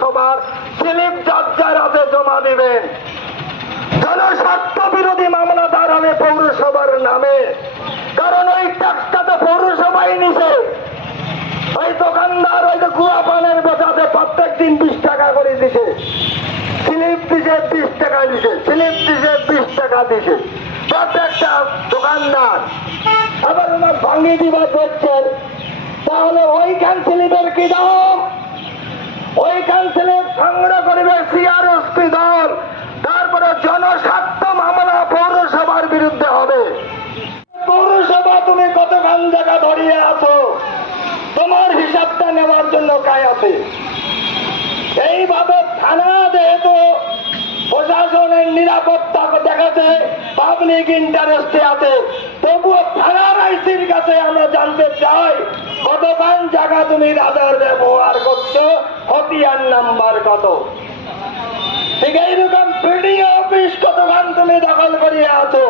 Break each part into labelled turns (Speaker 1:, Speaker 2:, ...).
Speaker 1: পৌরসভার স্লিপ যার হাতে জমা দিবেন। জনস্বার্থ বিরোধী মামলা দাঁড়াবে পৌরসভার নামে। কারণ ওই ট্যাক্সটা তো পৌরসভাই নিছে। ওই দোকানদার ওই যে গুয়া পানের বেচাতে প্রত্যেক দিন বিশ টাকা করে দিছে। স্লিপ দিছে বিশ টাকা দিছে, স্লিপ দিছে বিশ টাকা দিছে। প্রত্যেকটা দোকানদার। আবার ওনার ভাঙি দিবা করছেন তাহলে ওইখান স্লিপের কি দাম ওইখান স্লিপ সংগ্রহ করিবে সিআরএসপি দল তারপরে জনস্বার্থ মামলা পৌরসভার বিরুদ্ধে হবে পৌরসভা তুমি কতখান জায়গা ধরিয়ে আছো তোমার হিসাবটা নেওয়ার জন্য কায় আছে। এইভাবে থানা যেহেতু প্রশাসনের নিরাপত্তা দেখাচ্ছে পাবলিক ইন্টারেস্টে আছে, তবুও থানার আইসির কাছে আমরা জানতে চাই, কতখান জায়গা তুমি রাজার ব্যবহার করছ, হতিয়ার নাম্বার কত? ঠিক এইরকম বিডিও অফিস কতখান তুমি দখল করিয়ে আছো?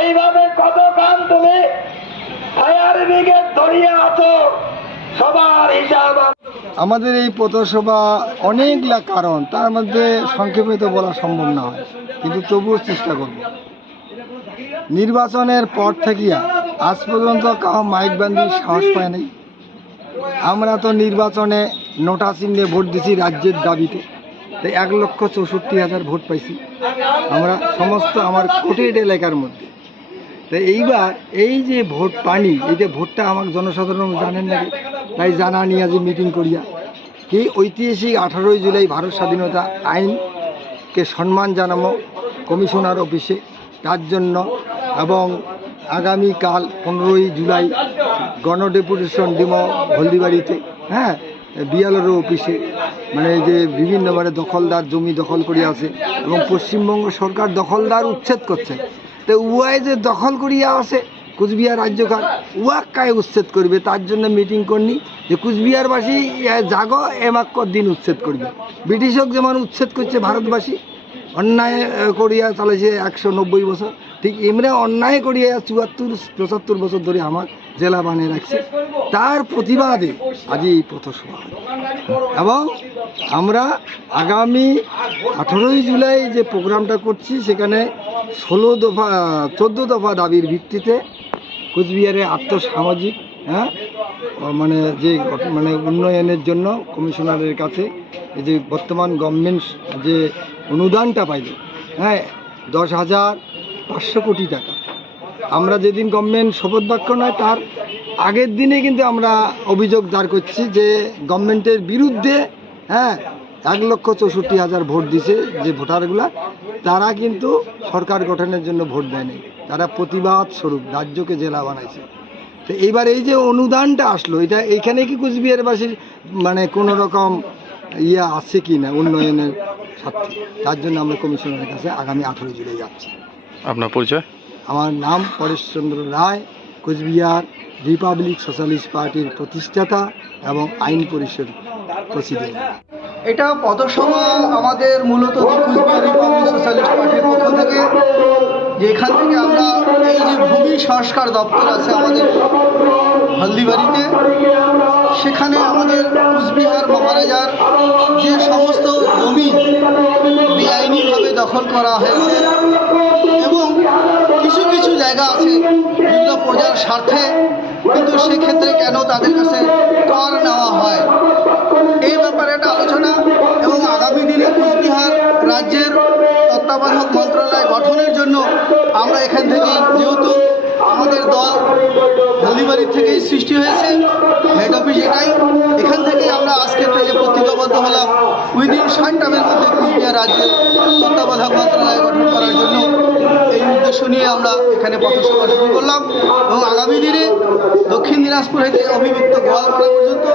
Speaker 1: এইভাবে কতখান
Speaker 2: আমাদের এই পৌরসভা অনেকগুলা কারণ, তার মধ্যে সংক্ষেপে তো বলা সম্ভব না হয় কিন্তু তবুও চেষ্টা করব। নির্বাচনের পর থাকিয়া আজ পর্যন্ত কাউ মাইক বান্ধি সাহস পায় নাই। আমরা তো নির্বাচনে নোটা চিহ্নে ভোট দিছি রাজ্যের দাবিতে, তাই এক লক্ষ চৌষট্টি হাজার ভোট পাইছি। আমরা সমস্ত আমার কোটেড এলাকার মধ্যে। তো এইবার এই যে ভোট পানি, এই যে ভোটটা আমার জনসাধারণ জানেন নাকি? তাই জানা নিয়ে আজ মিটিং করিয়া। এই ঐতিহাসিক আঠারোই জুলাই ভারত স্বাধীনতা আইনকে সম্মান জানাব কমিশনার অফিসে। তার জন্য এবং আগামীকাল পনেরোই জুলাই গণ ডেপুটেশন দিব হলদিবাড়িতে হ্যাঁ বিয়ালেরও অফিসে। মানে যে বিভিন্নভাবে দখলদার জমি দখল করে আছে এবং পশ্চিমবঙ্গ সরকার দখলদার উচ্ছেদ করছে। তো উয়ায় যে দখল করিয়া আছে কুচবিহার রাজ্যকার উয়াক কায় উচ্ছেদ করবে? তার জন্য মিটিং করনি যে কুচবিহারবাসী জাগ এমাক দিন উচ্ছেদ করবে। ব্রিটিশক যেমন উচ্ছেদ করছে ভারতবাসী, অন্যায় করিয়া চালাইছে একশো নব্বই বছর, ঠিক এমনি অন্যায় করিয়া চুয়াত্তর, পঁচাত্তর বছর ধরে আমার জেলা বানিয়ে রাখছে। তার প্রতিবাদে আজ এই পথসভা। এবং আমরা আগামী আঠেরোই জুলাই যে প্রোগ্রামটা করছি, সেখানে ষোলো দফা, চোদ্দ দফা দাবির ভিত্তিতে কোচবিহারে আর্থসামাজিক হ্যাঁ মানে যে মানে উন্নয়নের জন্য কমিশনারের কাছে এই যে বর্তমান গভর্নমেন্ট যে অনুদানটা পাইল হ্যাঁ দশ হাজার পাঁচশো কোটি টাকা। আমরা যেদিন গভর্নমেন্ট শপথ বাক্য নয়, তার আগের দিনে কিন্তু আমরা অভিযোগ দাঁড় করছি যে গভর্নমেন্টের বিরুদ্ধে হ্যাঁ এক লক্ষ চৌষট্টি হাজার ভোট দিছে যে ভোটারগুলা তারা কিন্তু সরকার গঠনের জন্য ভোট দেয়নি। তারা প্রতিবাদ স্বরূপ রাজ্যকে জেলা বানাইছে। তো এইবার এই যে অনুদানটা আসলো এটা এইখানে কি কুচবিহারবাসীর মানে কোনো রকম ইয়ে আছে কি না উন্নয়নের স্বার্থে? তার জন্য আমরা কমিশনারের কাছে আগামী আঠেরো জুলাই যাচ্ছি।
Speaker 3: আপনার পরিচয়?
Speaker 2: আমার নাম পরেশচন্দ্র রায় কোচবিহার রিপাবলিক সোশ্যালিস্ট পার্টির প্রতিষ্ঠাতা। এবং আইন পরিষদ প্রেসিডেন্ট
Speaker 4: এটা পথসভা আমাদের মূলত কুচবিহার রিপাবলিক সোশ্যালিস্ট পার্টির পক্ষ থেকে যে এখান থেকে আমরা এই যে ভূমি সংস্কার দপ্তর আছে আমাদের হলদিবাড়িতে, সেখানে আমাদের কুচবিহার, মহারাজার যে সমস্ত জমি বেআইনিভাবে দখল করা হয়েছে এবং কিছু কিছু জায়গা আছে যেগুলো প্রজার স্বার্থে সেক্ষেত্রে কেন তাদের কাছে কর নেওয়া হয়? এই ব্যাপারে একটা আলোচনা এবং আগামী দিনে কুচবিহার রাজ্যের তত্ত্বাবধায়ক মন্ত্রণালয় গঠনের জন্য আমরা এখান থেকেই যেহেতু আমাদের দল হলদিবাড়ি থেকেই সৃষ্টি হয়েছে হেড অফিস এটাই। এখান থেকেই আমরা আজকে থেকে প্রতিজ্ঞাবদ্ধ হলাম। উইদিন ষাট টাইমের মধ্যে কুচবিহার রাজ্যের তত্ত্বাবধায়ক মন্ত্রণালয় গঠন করার জন্য এই উদ্দেশ্য নিয়ে আমরা এখানে পথসভা শুরু করলাম এবং আগামী দক্ষিণ দিনাজপুর থেকে অভিযুক্ত গোয়ালপাড়া পর্যন্ত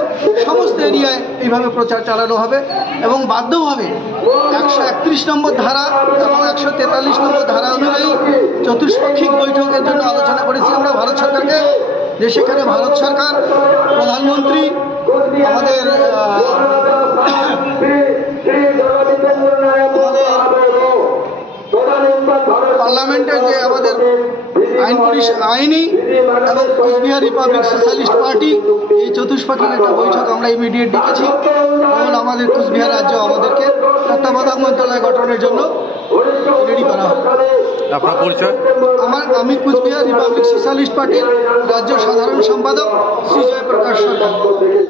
Speaker 4: সমস্ত এরিয়ায় এইভাবে প্রচার চালানো হবে এবং বাধ্যভাবে একশো একত্রিশ নম্বর ধারা এবং একশো তেতাল্লিশ নম্বর ধারা অনুযায়ী চতুষ্পাক্ষিক বৈঠকের জন্য আলোচনা করেছি আমরা ভারত সরকারকে, যে সেখানে ভারত সরকার, প্রধানমন্ত্রী আমাদের পার্লামেন্টের যে আমাদের আইন পরিষদ আইনি এবং কোচবিহার রিপাবলিক সোশ্যালিস্ট পার্টি এই চতুষ্পাক্ষিক একটা বৈঠক আমরা ইমিডিয়েট ডেকেছি এবং আমাদের কুচবিহার রাজ্য আমাদেরকে তত্ত্বাবধায়ক মন্ত্রণালয় গঠনের জন্য রেডি করা হয়
Speaker 3: আপনার পরিচয়?
Speaker 4: আমার আমি কুচবিহার রিপাবলিক সোশ্যালিস্ট পার্টির রাজ্য সাধারণ সম্পাদক শ্রী জয়প্রকাশ সরকার।